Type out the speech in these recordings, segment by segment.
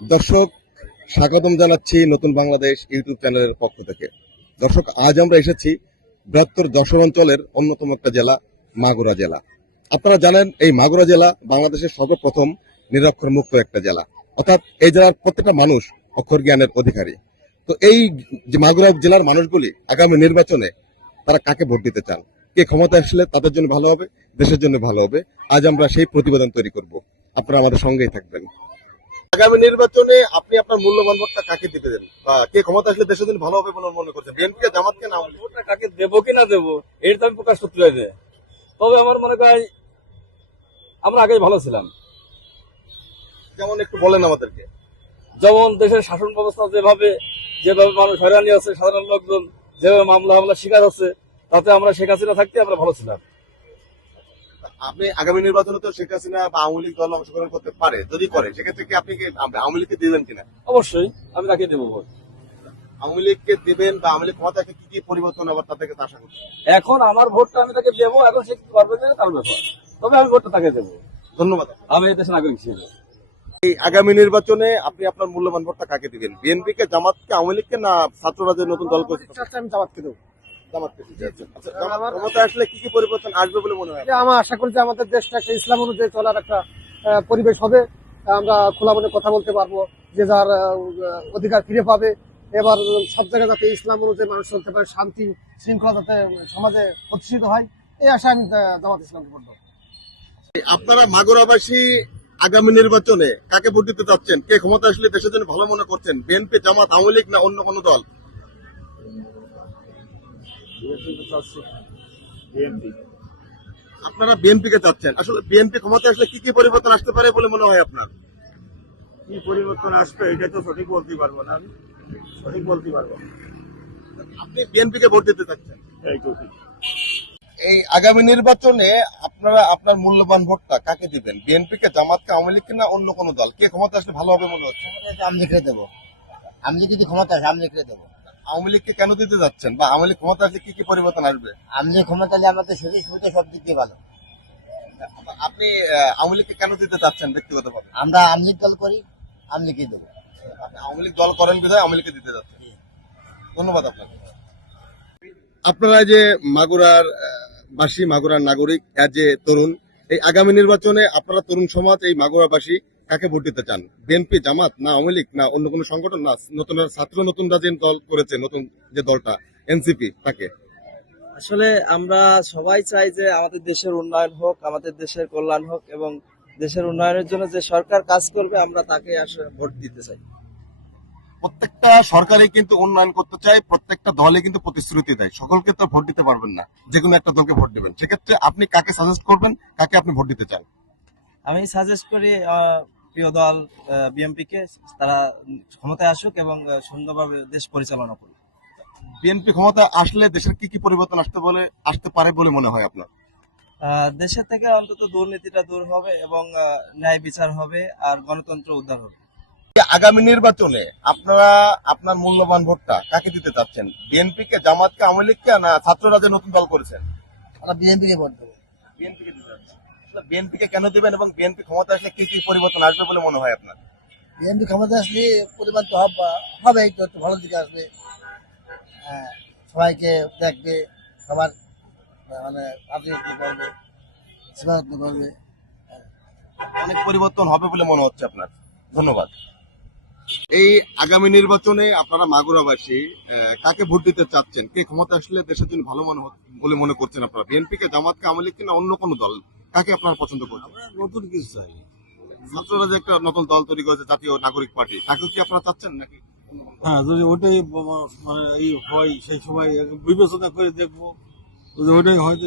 দর্শক, স্বাগতম জানাচ্ছি নতুন বাংলাদেশ ইউটিউব চ্যানেলের পক্ষ থেকে। দর্শক, আজ আমরা এসেছি বৃহত্তর যশোর অঞ্চলের অন্যতম একটা জেলা, মাগুরা জেলা। আপনারা জানেন, এই মাগুরা জেলা বাংলাদেশের সর্বপ্রথম নিরক্ষর মুক্ত একটা জেলা। অর্থাৎ এই জেলার প্রত্যেকটা মানুষ অক্ষর জ্ঞানের অধিকারী। তো এই মাগুরা জেলার মানুষগুলি আগামী নির্বাচনে তারা কাকে ভোট দিতে চান? কে ক্ষমতা আসলে তাদের জন্য ভালো হবে, দেশের জন্য ভালো হবে? আজ আমরা সেই প্রতিবেদন তৈরি করব। আপনারা আমাদের সঙ্গেই থাকবেন। আগামী নির্বাচনে আপনি আপনার মূল্যবান ভোটটা কাকে দিতে দেন কে ক্ষমতা আসলে দেশের জন্য ভালো হবে বলে মনে করছেন? বিএনপি কে জামাত না ভোটটা কাকে দেবো কি না দেবো এটা তো আমি প্রকাশ করতে চাই। তবে আমার মনে হয় আমরা আগেই ভালো ছিলাম। যেমন একটু বলেন আমাদেরকে। যেমন দেশের শাসন ব্যবস্থা যেভাবে যেভাবে মানুষ হয়রানি আছে সাধারণ লোকজন যেভাবে মামলা হামলা শিকার আছে তাতে আমরা শেখ হাসিনা থাকতে আমরা ভালো ছিলাম। আপনি আগামী নির্বাচনে তো শেখ হাসিনা বা আওয়ামী লীগ দল অংশগ্রহণ করতে পারে যদি করে সেক্ষেত্রে কি আপনি কি আওয়ামী লীগকে দিবেন কিনা? অবশ্যই আমি তাকে দেবো ভোট। আওয়ামী লীগকে দিবেন বা আওয়ামী লীগ ক্ষমতা কি কি পরিবর্তন আবার আশা এখন আমার ভোটটা আমি তাকে দেবো এখন সে কি করবে তার ব্যাপার। তবে আমি ভোটটা তাকে দেবো। ধন্যবাদ। আমি দেশের নাগরিক হিসেবে। এই আগামী নির্বাচনে আপনি আপনার মূল্যবান ভোটটা কাকে দিবেন? বিএনপি কে জামাতকে আওয়ামী লীগকে না ছাত্ররা যে নতুন দল করছে আমি জামাতকে দেবো। চাচ্ছেন। আচ্ছা, জামাত ক্ষমতা আসলে কি কি পরিবর্তন আসবে বলে মনে হয়? আমার আশা করি যে আমাদের দেশটা একটা ইসলাম অনুযায়ী চলার একটা পরিবেশ হবে। আমরা খোলা মনে কথা বলতে পারব যে যার অধিকার ফিরে পাবে। এবার সব জায়গায় যাতে ইসলাম অনুযায়ী মানুষ চলতে পারে শান্তি শৃঙ্খলা যাতে সমাজে প্রতিষ্ঠিত হয় এই আশা আমি জামাত ইসলামকে করব। আপনারা মাগুরাবাসী আগামী নির্বাচনে কাকে ভোট দিতে চাচ্ছেন? কে ক্ষমতা আসলে দেশের জন্য ভালো মনে করছেন? বিএনপি জামাত আওয়ামী লীগ না অন্য কোনো দল? আপনারা বিএনপি কে চাচ্ছেন। আসলে বিএনপি ক্ষমতা আসলে কি কি পরিবর্তন আসতে পারে বলে মনে হয় আপনার? কি পরিবর্তন আসবে এটা তো সঠিক বলতে পারব না আমি। সঠিক বলতে পারব আপনি বিএনপি কে ভোট দিতে চাচ্ছেন। এই আগামী নির্বাচনে আপনারা আপনার মূল্যবান ভোটটা কাকে দিবেন? বিএনপি কে জামাতকে আওয়ামী লীগকে না অন্য কোনো দল? কে ক্ষমতা আসলে ভালো হবে মনে হচ্ছে? আমি লিখে দেবো। আমি যদি ক্ষমতা আসে আমি লিখে দেবো। আওয়ামী লীগকে কেন দিতে যাচ্ছেন? বা আওয়ামী লীগ ক্ষমতা আসলে কি কি পরিবর্তন আসবে? আমি যে ক্ষমতা হলে আমাদের সুযোগ সুবিধা সব দিক দিয়ে ভালো। আপনি আওয়ামী লীগকে কেন দিতে চাচ্ছেন ব্যক্তিগতভাবে? আমরা আমি লীগ দল করি আমি লিখে দেবো। আপনি আওয়ামী লীগ দল করেন বিধায় আওয়ামী লীগকে দিতে যাচ্ছেন। ধন্যবাদ আপনাকে। আপনারা যে মাগুরার বাসী মাগুরার নাগরিক এজ এ তরুণ এই আগামী নির্বাচনে আপনারা তরুণ সমাজ এই মাগুরাবাসী কাকে ভোট দিতে চান? বিএনপি জামাত না আওয়ামী লীগ না অন্য কোনো সংগঠন? না নতুন ছাত্র নতুনরা যে দল করেছে নতুন যে দলটা এনসিপি তাকে? আসলে আমরা সবাই চাই যে আমাদের দেশের উন্নয়ন হোক আমাদের দেশের কল্যাণ হোক এবং দেশের উন্নয়নের জন্য যে সরকার কাজ করবে আমরা তাকে আসলে ভোট দিতে চাই। প্রত্যেকটা সরকারই কিন্তু উন্নয়ন করতে চায় প্রত্যেকটা দলে কিন্তু প্রতিশ্রুতি দেয়। সকলকে তো ভোট দিতে পারবেন না যে কোনো একটা দলকে ভোট দেবেন। সেক্ষেত্রে আপনি কাকে সাজেস্ট করবেন কাকে আপনি ভোট দিতে চান? আমি সাজেস্ট করি আহ, প্রিয় দল বিএমপি কে তারা ক্ষমতায় আসুক এবং সুন্দরভাবে দেশ পরিচালনা করুক। বিএনপি ক্ষমতা আসলে দেশের কি কি পরিবর্তন আসতে বলে আসতে পারে বলে মনে হয় আপনার? আহ, দেশের থেকে অন্তত দুর্নীতিটা দূর হবে এবং ন্যায় বিচার হবে আর গণতন্ত্র উদ্ধার হবে। আগামী নির্বাচনে আপনারা আপনার মূল্যবান ভোটটা কাকে দিতে চাচ্ছেন? বিএনপি কে জামাতকে আওয়ামী লীগকে না ছাত্ররা যে নতুন দল করেছেন? আমরা বিএনপি কে ভোট দেবো। বিএনপি কে দিতে চাচ্ছেন বিএনপি কে কেন দিবেন এবং বিএনপি ক্ষমতা আসলে কি কি পরিবর্তন আসবে বলে মনে হয় আপনার? বিএনপি ক্ষমতা আসলে পরিবার তো হবে একটু একটু ভালো দিকে আসবে। হ্যাঁ, সবাইকে দেখবে সবার মানে করবে করবে। অনেক পরিবর্তন হবে বলে মনে হচ্ছে আপনার। ধন্যবাদ। এই আগামী নির্বাচনে আপনারা মাগুরাবাসী আহ, কাকে ভোট দিতে চাচ্ছেন? কে ক্ষমতা আসলে দেশের জন্য ভালো মনে হচ্ছে বলে মনে করছেন আপনারা? বিএনপি কে জামাতকে আওয়ামী কিনা অন্য কোনো দল? কাকে আপনারা পছন্দ করছেন? নতুন কিছু চাই। ছাত্ররা যে একটা নতুন দল তৈরি করেছে জাতীয় নাগরিক পার্টি তাকে কি আপনারা চাচ্ছেন নাকি? হ্যাঁ যদি ওটাই মানে এই হয় সেই সময় বিবেচনা করে দেখব। যদি ওটাই হয়তো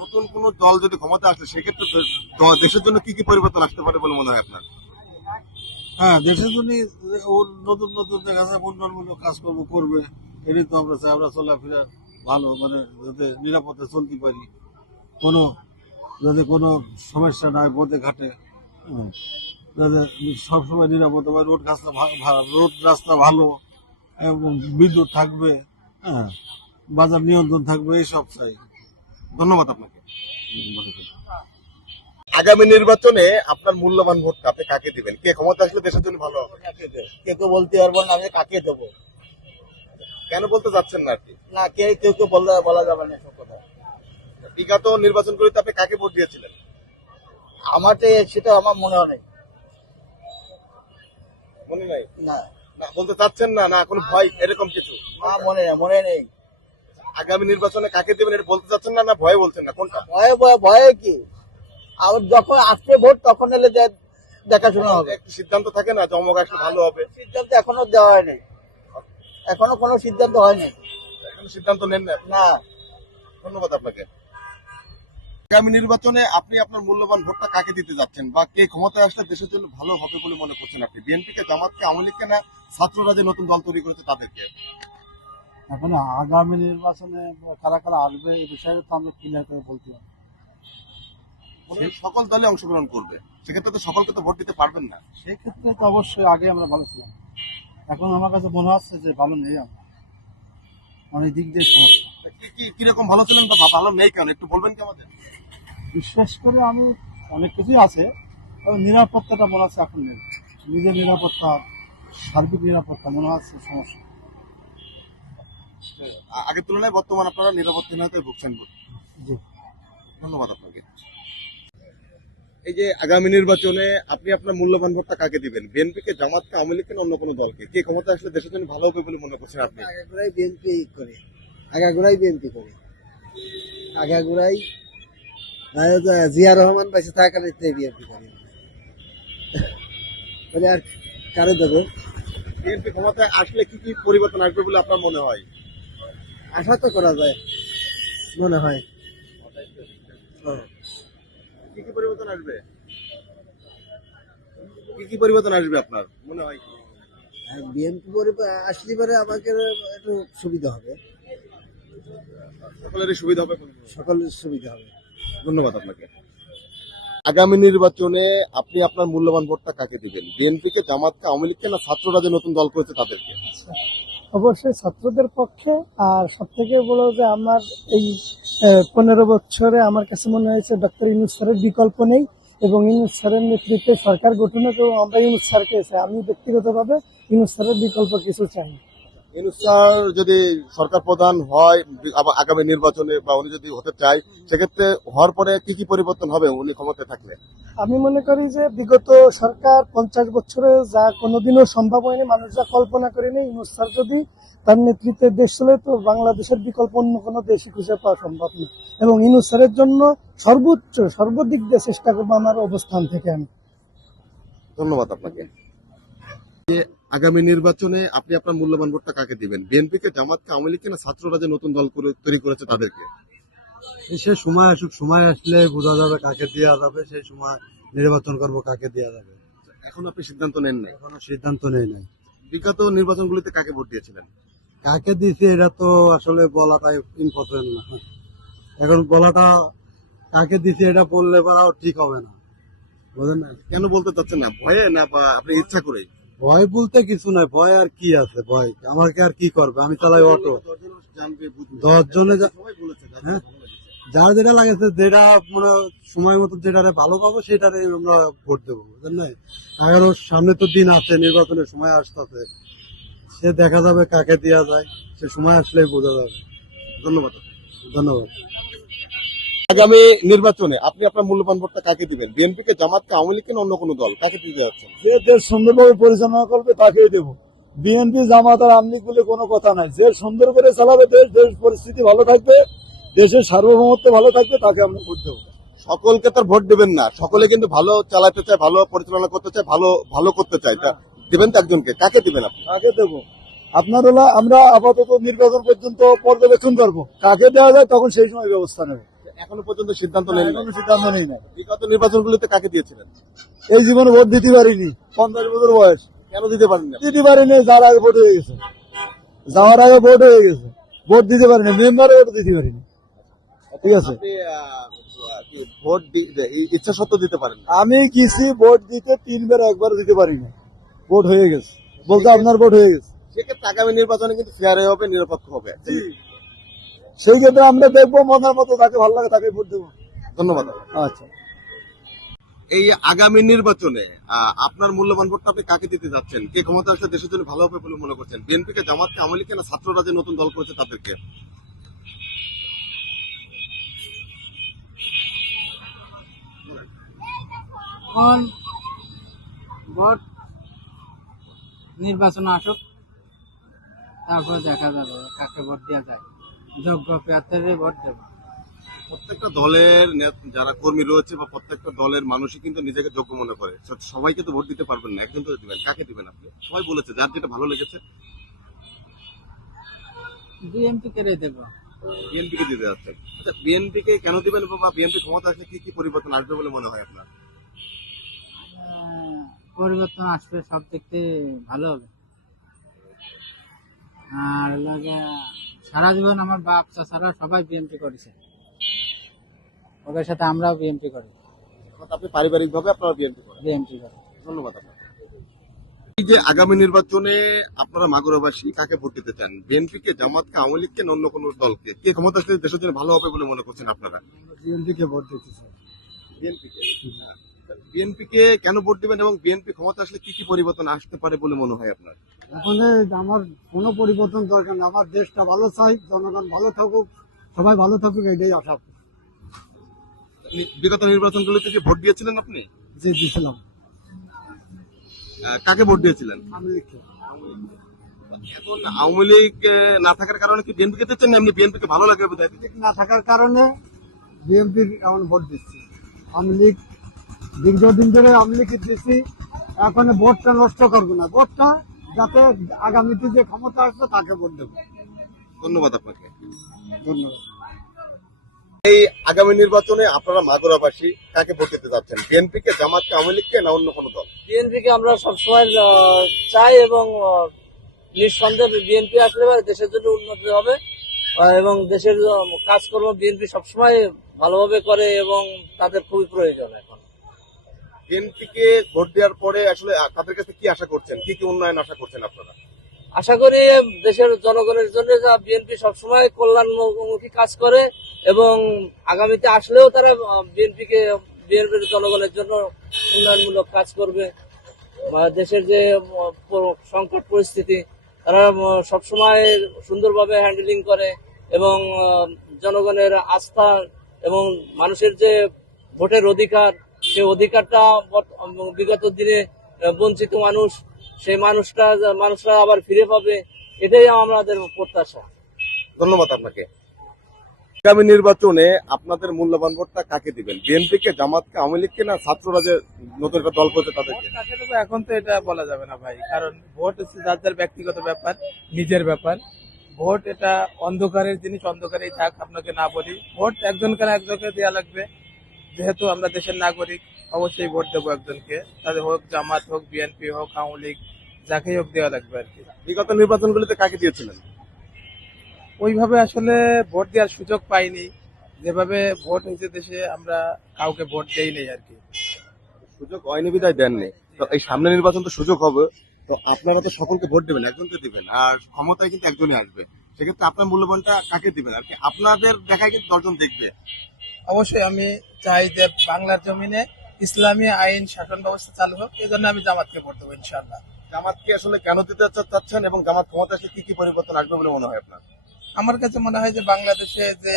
নতুন কোন দল যদি ক্ষমতা আসে সেক্ষেত্রে দেশের জন্য কি কি পরিবর্তন আসতে পারে বলে মনে হয় আপনার? হ্যাঁ দেশের জন্য ওর নতুন নতুন দেখা যায় উন্নয়নমূলক কাজকর্ম করবে। এটাই তো আমরা চাই আমরা চলাফেরা ভালো মানে যাতে নিরাপদে চলতে পারি। কোনো যাতে কোনো সমস্যা নাই পথে ঘাটে। হ্যাঁ, যাতে সবসময় নিরাপদ হয় রোড রাস্তা রোড রাস্তা ভালো এবং বিদ্যুৎ থাকবে হ্যাঁ বাজার নিয়ন্ত্রণ থাকবে এইসব চাই। ধন্যবাদ আপনাকে। আগামী নির্বাচনে আপনার মূল্যবান ভোটটা আপনি কাকে দিবেন? কে ক্ষমতা আসলে দেশের জন্য ভালো হবে? কাকে দেব? কেউ কেউ বলতে পারব না আমি কাকে দেবো? কেন বলতে চাচ্ছেন না আর কি না কে কেউ কেউ বললে বলা যাবে না বিগত নির্বাচন করে আপনি কাকে ভোট দিয়েছিলেন? আমার তো সেটা আমার মনে হয় মনে নাই? না। না বলতে চাচ্ছেন না না কোনো ভয় এরকম কিছু? মা মনে নেই মনে নেই। আগামী নির্বাচনে কাকে দেবেন এটা বলতে চাচ্ছেন না না ভয় বলছেন না কোনটা? ভয়ে ভয়ে ভয়ে কি? আর যখন আসবে ভোট তখন এলে দেখাশোনা হবে। একটু সিদ্ধান্ত থাকে না যে অমক আসলে ভালো হবে? সিদ্ধান্ত এখনও দেওয়া হয়নি এখনও কোনো সিদ্ধান্ত হয়নি। এখন সিদ্ধান্ত নেন না? না। ধন্যবাদ আপনাকে। আগামী নির্বাচনে আপনি আপনার মূল্যবান ভোটটা কাকে দিতে যাচ্ছেন? বা কে ক্ষমতায় আসলে দেশের জন্য ভালো হবে বলে মনে করছেন আপনি? বিএনপিকে জামাতকে আওয়ামী লীগকে না ছাত্ররা যে নতুন দল তৈরি করেছে তাদেরকে? এখন আগামী নির্বাচনে কারা কারা আসবে এই বিষয়ে তো আমরা ক্লিয়ার করে বলতে পারি সকল দলে অংশগ্রহণ করবে। সেক্ষেত্রে তো সকলকে তো ভোট দিতে পারবেন না। সেই ক্ষেত্রে তো অবশ্যই আগে আমরা ভালো ছিলাম। এখন আমার কাছে মনে হচ্ছে যে ভালো নেই আমরা। অনেক দিক দিয়ে সমস্যা। কীরকম ভালো ছিলেন বা ভালো নেই কেন? একটু বলবেন কি আমাদের? বিশেষ করে আমি অনেক কিছুই আছে তবে নিরাপত্তাটা মনে আছে এখন নেই। নিজের নিরাপত্তা সার্বিক নিরাপত্তা মনে আছে সমস্যা আগের তুলনায় বর্তমান আপনারা নিরাপত্তাহীনতায় ভুগছেন জি। ধন্যবাদ আপনাকে। এই যে আগামী নির্বাচনে আপনি আপনার মূল্যবান ভোটটা কাকে দিবেন? বিএনপিকে জামাতকে আওয়ামী লীগকে না অন্য কোনো দলকে? কে ক্ষমতা আসলে দেশের জন্য ভালো হবে বলে মনে করছেন আপনি? আগাগোড়াই বিএনপি করে। আগাগোড়াই বিএনপি করে। আগাগোড়াই জিয়া রহমান বেঁচে থাকালে বিএনপি করে বলে আর কারে দেবো? বিএনপি ক্ষমতায় আসলে কি কি পরিবর্তন আসবে বলে আপনার মনে হয়? আশা তো করা যায় মনে হয়। কি কি পরিবর্তন আসবে? কি কি পরিবর্তন আসবে আপনার মনে হয়? বিএনপি আসলে পরে আমাকে একটু সুবিধা হবে। সকলেরই সুবিধা হবে হয়। সকলের সুবিধা হবে। ধন্যবাদ আপনাকে। আগামী নির্বাচনে আপনি আপনার মূল্যবান ভোটটা কাকে দিবেন? বিএনপিকে জামাতকে আওয়ামী লীগকে না ছাত্ররা যে নতুন দল করেছে তাদেরকে? অবশ্যই ছাত্রদের পক্ষে আর সব থেকে বলো যে আমার এই পনেরো বছরে আমার কাছে মনে হয়েছে ডক্টর ইউনুস স্যারের বিকল্প নেই এবং ইউনুস স্যারের নেতৃত্বে সরকার গঠনেও আমরা ইউনুস স্যারকে আমি ব্যক্তিগতভাবে ইউনুস স্যারের বিকল্প কিছু চাই। না। যদি সরকার প্রধান হয় আগামী নির্বাচনে বা উনি যদি হতে চায় সেক্ষেত্রে হওয়ার পরে কি কি পরিবর্তন হবে উনি ক্ষমতায় থাকলে? আমি মনে করি যে বিগত সরকার পঞ্চাশ বছরে যা কোনোদিনও সম্ভব হয়নি মানুষ যা কল্পনা করেনি ইউনুস স্যার যদি তার নেতৃত্বে দেশ চলে তো বাংলাদেশের বিকল্প অন্য কোনো দেশই খুঁজে পাওয়া সম্ভব নয় এবং ইউনুস স্যারের জন্য সর্বোচ্চ সর্বদিক দিয়ে চেষ্টা করব আমার অবস্থান থেকে আমি। ধন্যবাদ আপনাকে। আগামী নির্বাচনে আপনি আপনার মূল্যবান ভোটটা কাকে দিবেন? বিএনপিকে জামাতকে আওয়ামী লীগকে না ছাত্ররা যে নতুন দল তৈরি করেছে তাদেরকে? সে সময় আসুক সময় আসলে বোঝা যাবে কাকে দেওয়া যাবে সেই সময় নির্বাচন করব কাকে দেওয়া যাবে। এখন আপনি সিদ্ধান্ত নেন নাই? এখনও সিদ্ধান্ত নেই নাই। বিগত নির্বাচনগুলিতে কাকে ভোট দিয়েছিলেন? কাকে দিছে এটা তো আসলে বলাটাই ইম্পর্টেন্ট না। এখন বলাটা কাকে দিছে এটা বললে পারাও ঠিক হবে না। বুঝলেন? না? কেন বলতে চাচ্ছেন না? ভয়ে না বা আপনি ইচ্ছা করে ভয় বলতে কিছু নাই, ভয় আর কি আছে, ভয়। আমাকে আর কি করবে? আমি চালাই অটো। দশ জনে হ্যাঁ? যার যেটা লাগেছে যেটা মানে সময় মতো যেটারে ভালো পাবো, সেটারে আমরা ভোট দেবো, বুঝলেন না এগারো সামনে তো দিন আছে, নির্বাচনের সময় আসতেছে। সে দেখা যাবে কাকে দেওয়া যায়, সে সময় আসলেই বোঝা যাবে। ধন্যবাদ। ধন্যবাদ। আগামী নির্বাচনে আপনি আপনার মূল্যবান ভোটটা কাকে দিবেন? বিএনপিকে জামাতকে আওয়ামী লীগকে না অন্য কোনো দল? কাকে দিতে যাচ্ছেন? যে দেশ সুন্দরভাবে পরিচালনা করবে তাকেই দেব। বিএনপি জামাত আর আমলিগ বলে কোনো কথা নাই। যে সুন্দর করে চালাবে দেশ দেশ পরিস্থিতি ভালো থাকবে দেশের সার্বভৌমত্ব ভালো থাকবে তাকে আমরা ভোট দেবো। সকলকে তার ভোট দিবেন না। সকলে কিন্তু ভালো চালাতে চায় ভালো পরিচালনা করতে চায় ভালো ভালো করতে চায়। তা দিবেন তো একজনকে। কাকে দিবেন আপনি? কাকে দেব? আপনার হলো আমরা আপাতত নির্বাচন পর্যন্ত পর্যবেক্ষণ করব। কাকে দেওয়া যায় তখন সেই সময় ব্যবস্থা নেব। এখনও পর্যন্ত সিদ্ধান্ত নাই। কোনো সিদ্ধান্ত নেই না বিগত নির্বাচনগুলিতে কাকে দিয়েছিলেন? এই জীবনে ভোট দিতে পারিনি। পঞ্চাশ বছর বয়স কেন দিতে পারেন না? দিতে পারিনি যার আগে ভোট হয়ে গেছে। যাওয়ার আগে ভোট হয়ে গেছে। ভোট দিতে পারিনি মেম্বারে ভোট দিতে পারিনি। ঠিক আছে? ভোট ইচ্ছা সত্ত্বেও দিতে পারেন আমি গেছি ভোট দিতে তিনবার একবার দিতে পারি না। ভোট হয়ে গেছে। বলতে আপনার ভোট হয়ে গেছে। সেক্ষেত্রে আগামী নির্বাচনে কিন্তু ফেয়ার হবে নিরপেক্ষ হবে। সেই ক্ষেত্রে আমরা দেখব মনের মতো তাকে ভালো লাগে তাকে ভোট দেবো। ধন্যবাদ। আচ্ছা। এই আগামী নির্বাচনে আপনার মূল্যবান ভোটটা আপনি কাকে দিতে যাচ্ছেন? কে ক্ষমতা আসলে দেশের জন্য ভালো হবে বলে মনে করছেন? বিএনপি কে জামাতকে আওয়ামী লীগকে না ছাত্ররা যে নতুন দল করেছে তাদেরকে? এখন ভোট নির্বাচন আসুক তারপর দেখা যাবে কাকে ভোট দেওয়া যায়। যোগ্য কিন্তু নিজেকে যোগ্য মনে করে। সবাইকে ভোট দিতে পারবেন না, একজন তো দিতে আচ্ছা বিএনপি কে কেন দিবেন বা বিএনপি ক্ষমতা আসলে কি কি পরিবর্তন আসবে বলে মনে হয় আপনার? পরিবর্তন আসলে সব দেখতে ভালো হবে। আর লাগে সারা জীবন আমার বাপ চাচারা সবাই বিএমপি করেছে। ওদের সাথে আমরাও বিএমপি করি। আপনি পারিবারিক ভাবে আপনারা বিএনপি করেন। বিএমপি করি। ধন্যবাদ এই যে আগামী নির্বাচনে আপনারা মাগুরাবাসী কাকে ভোট দিতে চান? বিএনপি কে জামাতকে আওয়ামী লীগকে না অন্য কোনো দলকে? কে ক্ষমতা আসলে দেশের জন্য ভালো হবে বলে মনে করছেন আপনারা? বিএনপি কে ভোট দিতে চাই। বিএনপি কে। বিএনপি কে কেন ভোট দিবেন এবং বিএনপি ক্ষমতা আসলে কি কি পরিবর্তন আসতে পারে বলে মনে হয় আপনার? এখন আমার কোনো পরিবর্তন দরকার নেই আমার দেশটা ভালো চাই জনগণ ভালো থাকুক সবাই ভালো থাকুক এটাই আশা। বিগত নির্বাচনগুলোতে যে ভোট দিয়েছিলেন আপনি? দিছিলাম আহ, কাকে ভোট দিয়েছিলেন? এখন আওয়ামী লীগ না থাকার কারণে কি বিএনপি কে দিচ্ছেন না এমনি বিএনপি কে ভালো লাগে? না থাকার কারণে বিএনপির এখন ভোট দিচ্ছি। আওয়ামী লীগ দীর্ঘদিন ধরে আওয়ামী লীগ দিচ্ছি এখন ভোটটা নষ্ট করব না। ভোটটা যাতে আগামীতে যে ক্ষমতা আসবে তাকে ভোট দেবো। ধন্যবাদ আপনাকে। ধন্যবাদ। এই আগামী নির্বাচনে আপনারা মাগুরাবাসী কাকে ভোট দিতে যাচ্ছেন? বিএনপি কে জামাতকে আওয়ামী লীগকে না অন্য কোনো দল? বিএনপি কে আমরা সবসময় আহ, চাই এবং আহ, নিঃসন্দেহে বিএনপি আসলে দেশের জন্য উন্নতি হবে। আহ, এবং দেশের কাজকর্ম বিএনপি সবসময় ভালোভাবে করে এবং তাদের খুবই প্রয়োজন এখন। বিএনপি ভোট দেওয়ার পরে আসলে তাদের কাছে কি আশা করছেন? কি কি উন্নয়ন আশা করছেন আপনারা? আশা করি দেশের জনগণের জন্য বিএনপি সবসময় কল্যাণমুখী কাজ করে এবং আগামীতে আসলেও তারা বিএনপি কে বিএনপির জনগণের জন্য উন্নয়নমূলক কাজ করবে। দেশের যে সংকট পরিস্থিতি, তারা সবসময় সুন্দরভাবে হ্যান্ডেলিং করে এবং জনগণের আস্থা এবং মানুষের যে ভোটের অধিকার সেই অধিকারটা বিগত দিনে বঞ্চিত মানুষ সেই মানুষটা মানুষরা আবার ফিরে পাবে এটাই আমাদের প্রত্যাশা। ধন্যবাদ আপনাকে। আগামী নির্বাচনে আপনাদের মূল্যবান ভোটটা কাকে দিবেন? বিএনপি কে জামাতকে আওয়ামী লীগকে না ছাত্ররা যে নতুন একটা দল করছে তাদেরকে? কাকে দেবো? এখন তো এটা বলা যাবে না ভাই কারণ ভোট হচ্ছে যার যার ব্যক্তিগত ব্যাপার নিজের ব্যাপার। ভোট এটা অন্ধকারের জিনিস অন্ধকারেই থাক আপনাকে না বলি। ভোট একজনকে না একজনকে দেওয়া লাগবে। যেহেতু আমরা দেশের নাগরিক অবশ্যই ভোট দেবো একজনকে। তাদের হোক জামাত হোক বিএনপি হোক আওয়ামী লীগ যাকেই হোক দেওয়া লাগবে আর কি। বিগত নির্বাচনগুলিতে কাকে দিয়েছিলেন? ওইভাবে আসলে ভোট দেওয়ার সুযোগ পাইনি। যেভাবে ভোট হয়েছে দেশে আমরা কাউকে ভোট দেই নেই আর কি। সুযোগ হয়নি বিদায় দেননি। তো এই সামনে নির্বাচন তো সুযোগ হবে। তো আপনারা তো সকলকে ভোট দেবেন একজনকে দিবেন। আর ক্ষমতায় কিন্তু একজনই আসবে। সেক্ষেত্রে আপনার মূল্যবানটা কাকে দিবেন? আর কি আপনাদের দেখায় কিন্তু দশজন দেখবে। অবশ্যই আমি চাই যে বাংলার জমিনে ইসলামী আইন শাসন ব্যবস্থা চালু হোক এই জন্য আমি জামাতকে ভোট দেবো ইনশাল্লাহ জামাতকে আসলে কেন দিতে চাচ্ছেন এবং জামাত ক্ষমতা কি কি পরিবর্তন আসবে বলে মনে হয় আপনার? আমার কাছে মনে হয় যে বাংলাদেশে যে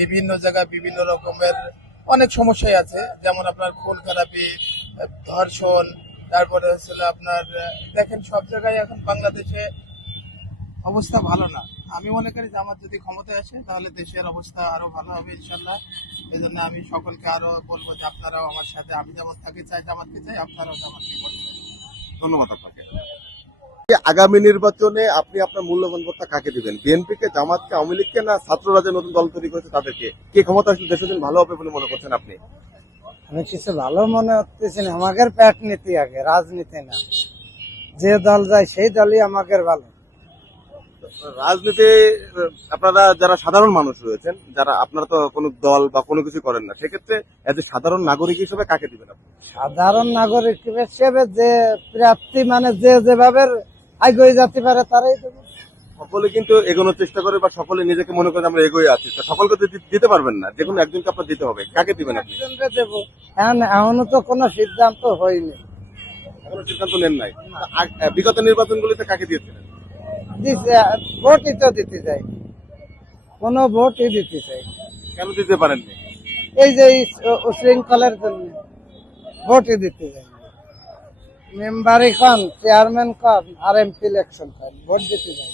বিভিন্ন জায়গায় বিভিন্ন রকমের অনেক সমস্যাই আছে। যেমন আপনার খুন খারাপি ধর্ষণ তারপরে হচ্ছিল আপনার দেখেন সব জায়গায় এখন বাংলাদেশে অবস্থা ভালো না। আমি মনে করি যে আমার যদি ক্ষমতায় আসে তাহলে দেশের অবস্থা আরও ভালো হবে ইনশাল্লাহ। এই জন্য আমি সকলকে আরও বলব যে আপনারাও আমার সাথে আমি যেমন থাকি চাই জামাতকে চাই আপনারাও জামাতকে করবেন। ধন্যবাদ আপনাকে। আগামী নির্বাচনে আপনি আপনার মূল্যবান ভোটটা কাকে দিবেন? বিএনপি কে জামাতকে আওয়ামী লীগকে না ছাত্ররা যে নতুন দল তৈরি করেছে তাদেরকে? কে ক্ষমতা আসলে দেশের জন্য ভালো হবে বলে মনে করছেন আপনি? আমি কিছু ভালো মনে হতেছি না। আমাদের প্যাট নীতি আগে রাজনীতি না। যে দল যায় সেই দলই আমাদের ভালো। রাজনীতি আপনারা যারা সাধারণ মানুষ রয়েছেন যারা আপনারা তো কোনো দল বা কোনো কিছু করেন না সেক্ষেত্রে এজ সাধারণ নাগরিক হিসেবে কাকে দিবেন আপনি? সাধারণ নাগরিক হিসেবে যে প্রাপ্তি মানে যে যেভাবে আগে যেতে পারে তারাই দেবো। সকলে কিন্তু এগোনোর চেষ্টা করে বা সকলে নিজেকে মনে করে আমরা এগোয়ে আছি। সকলকে দিতে পারবেন না যে কোনো একজনকে আপনার দিতে হবে। কাকে দিবেন আপনি? দেবো। এখন তো কোনো সিদ্ধান্ত হয়নি। এখনও সিদ্ধান্ত নেন নাই। বিগত নির্বাচনগুলিতে কাকে দিয়েছিলেন? ভোটই তো দিতে চাই। কোনো ভোটই দিতে চাই কেন দিতে পারেননি? এই যে এই উশৃঙ্খলার জন্য ভোটই দিতে চাই মেম্বারই খান চেয়ারম্যান খান আর এমপি ইলেকশন খান ভোট দিতে চাই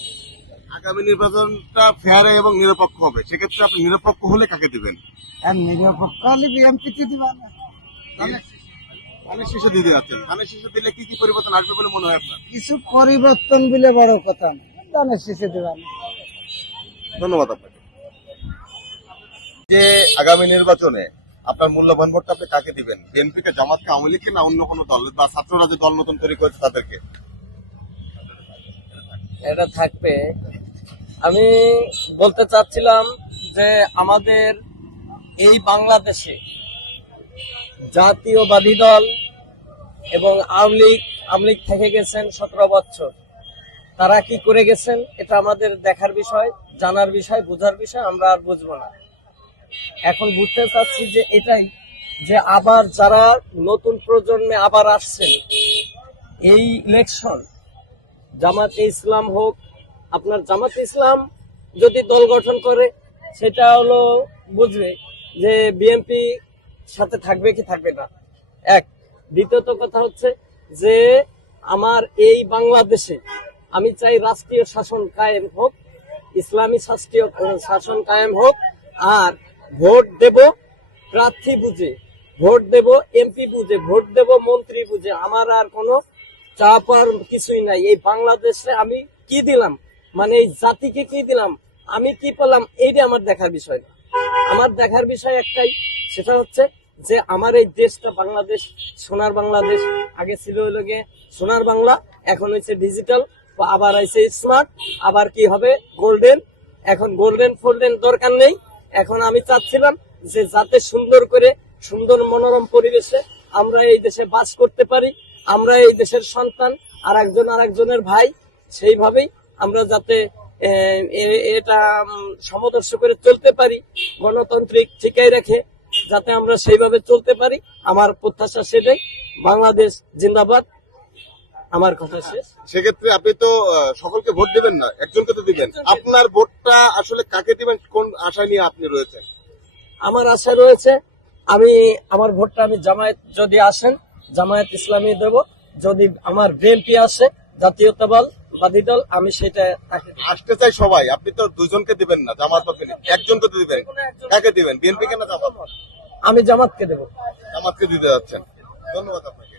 আগামী নির্বাচনটা ফেয়ারে এবং নিরপেক্ষ হবে। সেক্ষেত্রে আপনি নিরপেক্ষ হলে কাকে দিবেন? আর নিরপেক্ষ হলে বিএমপিতে দিবা না। ধানের শিশু দিতে আছেন ধানের শিশু দিলে কি কি পরিবর্তন আসবে বলে মনে হয় আপনার? কিছু পরিবর্তন বলে বড় কথা না। শেষে ধন্যবাদ আপনাকে। যে আগামী নির্বাচনে আপনার মূল্যবান ভোটটা আপনি কাকে দিবেন? বিএনপি কে জামাতকে আওয়ামী লীগকে না অন্য কোনো দল বা ছাত্ররা যে দল নতুন তৈরি করেছে তাদেরকে? এটা থাকবে। আমি বলতে চাচ্ছিলাম যে আমাদের এই বাংলাদেশে জাতীয়বাদী দল এবং আওয়ামী লীগ আওয়ামী লীগ থেকে গেছেন সতেরো বছর। তারা কি করে গেছেন, এটা আমাদের দেখার বিষয়, জানার বিষয়, বোঝার বিষয়, আমরা আর বুঝব না। এখন বুঝতে চাচ্ছি যে এটাই, যে আবার যারা নতুন প্রজন্মে আবার আসছেন, এই ইলেকশন জামাতে ইসলাম হোক, আপনার জামাত ইসলাম যদি দল গঠন করে, সেটা হলো বুঝবে যে বিএনপি সাথে থাকবে কি থাকবে না। এক, দ্বিতীয়ত কথা হচ্ছে যে আমার এই বাংলাদেশে আমি চাই রাষ্ট্রীয় শাসন কায়েম হোক, ইসলামী শাস্ত্রীয় শাসন কায়েম হোক, আর ভোট দেব প্রার্থী বুঝে, ভোট দেব এমপি বুঝে, ভোট দেব মন্ত্রী বুঝে। আমার আর কোনো চাপার কিছুই নাই। এই বাংলাদেশে আমি কি দিলাম? মানে এই জাতিকে কি দিলাম? আমি কি পেলাম? এইটা আমার দেখার বিষয় না। আমার দেখার বিষয় একটাই, সেটা হচ্ছে যে আমার এই দেশটা বাংলাদেশ, সোনার বাংলাদেশ, আগে ছিল হলো সোনার বাংলা, এখন হচ্ছে ডিজিটাল আবার হয়েছে স্মার্ট আবার কি হবে? গোল্ডেন এখন গোল্ডেন ফোল্ডেন দরকার নেই। এখন আমি চাচ্ছিলাম যে যাতে সুন্দর করে, সুন্দর মনোরম পরিবেশে আমরা এই দেশে বাস করতে পারি, আমরা এই দেশের সন্তান আর একজন আর একজনের ভাই, সেইভাবেই আমরা যাতে এটা সমদর্শ করে চলতে পারি, গণতান্ত্রিক ঠিকাই রেখে যাতে আমরা সেইভাবে চলতে পারি। আমার প্রত্যাশা সেটাই। বাংলাদেশ জিন্দাবাদ। আমার কথা শেষ। সেক্ষেত্রে আপনি তো সকলকে ভোট দিবেন না একজনকে তো দিবেন। আপনার ভোটটা আসলে কাকে দিবেন কোন আশা নিয়ে আপনি রয়েছেন? আমার আশা রয়েছে আমি আমার ভোটটা আমি জামায়াত যদি আসেন জামায়াত ইসলামী দেব। যদি আমার বিএনপি আসে জাতীয়তাবাদী দল আমি সেটা আসতে চাই সবাই আপনি তো দুজনকে দিবেন না জামাত একজনকে তো দিবেন। কাকে দিবেন বিএনপি কে না জামাত? আমি জামাতকে দেবো। জামাতকে দিতে যাচ্ছেন। ধন্যবাদ আপনাকে।